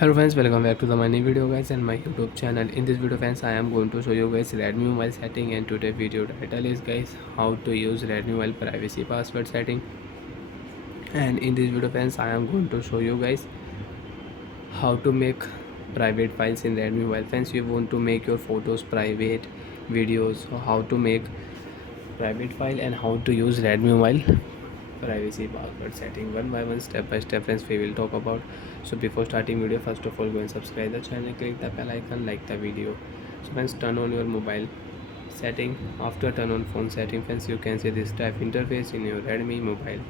Hello friends, welcome back to the my new video guys and my YouTube channel. In this video friends, I am going to show you guys Redmi mobile setting, and today video title is guys how to use Redmi mobile privacy password setting. And in this video friends, I am going to show you guys how to make private files in Redmi mobile. Friends, you want to make your photos private, videos, or how to make private file and how to use Redmi mobile privacy password setting one by one, step by step friends, we will talk about. So before starting video, first of all go and subscribe the channel, click the bell icon, like the video. So friends, turn on your mobile setting. After turn on phone setting friends, you can see this type interface in your Redmi mobile.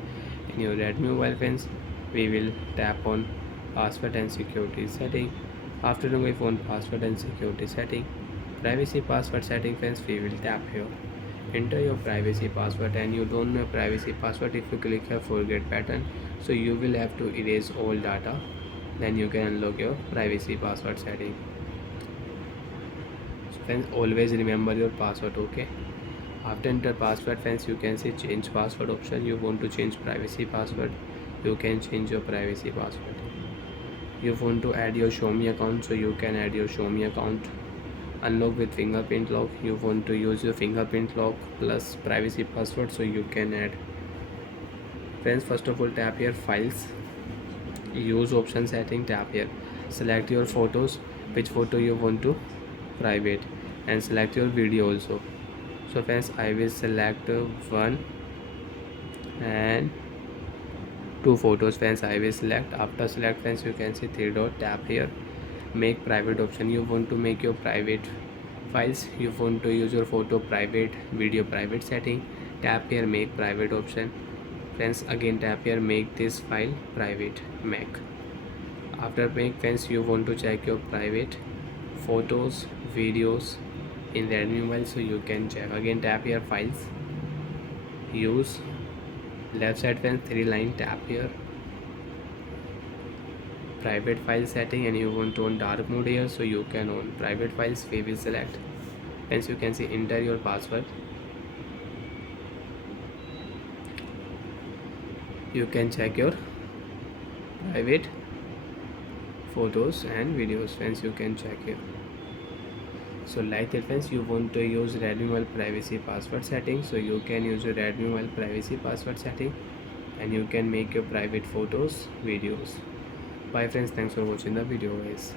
In your Redmi mobile friends, we will tap on password and security setting. After doing my phone password and security setting, privacy password setting friends, we will tap here. Enter your privacy password, and you don't know privacy password, if you click here forget pattern, so you will have to erase all data, then you can unlock your privacy password setting. So friends, always remember your password, okay? After enter password friends, you can see change password option. You want to change privacy password, you can change your privacy password. You want to add your Xiaomi account, so you can add your Xiaomi account. Unlock with fingerprint lock, you want to use your fingerprint lock plus privacy password, so you can add. Friends, first of all tap here files, use option setting, tap here, select your photos, which photo you want to private, and select your video also. So friends, I will select one and two photos friends, I will select. After select friends, you can see three dot, tap here, make private option. You want to make your private files, you want to use your photo private, video private setting, tap here make private option. Friends, again tap here make this file private, make. After make friends, you want to check your private photos, videos in Redmi mobile, so you can check. Again tap here files, use, left side friends, three line, tap here private file setting, and you want to on dark mode here, so you can on private files, we will select. Hence you can see enter your password, you can check your private photos and videos friends, you can check here. So like that friends, you want to use Redmi mobile privacy password setting, so you can use your Redmi mobile privacy password setting, and you can make your private photos, videos. Bye friends, thanks for watching the video guys.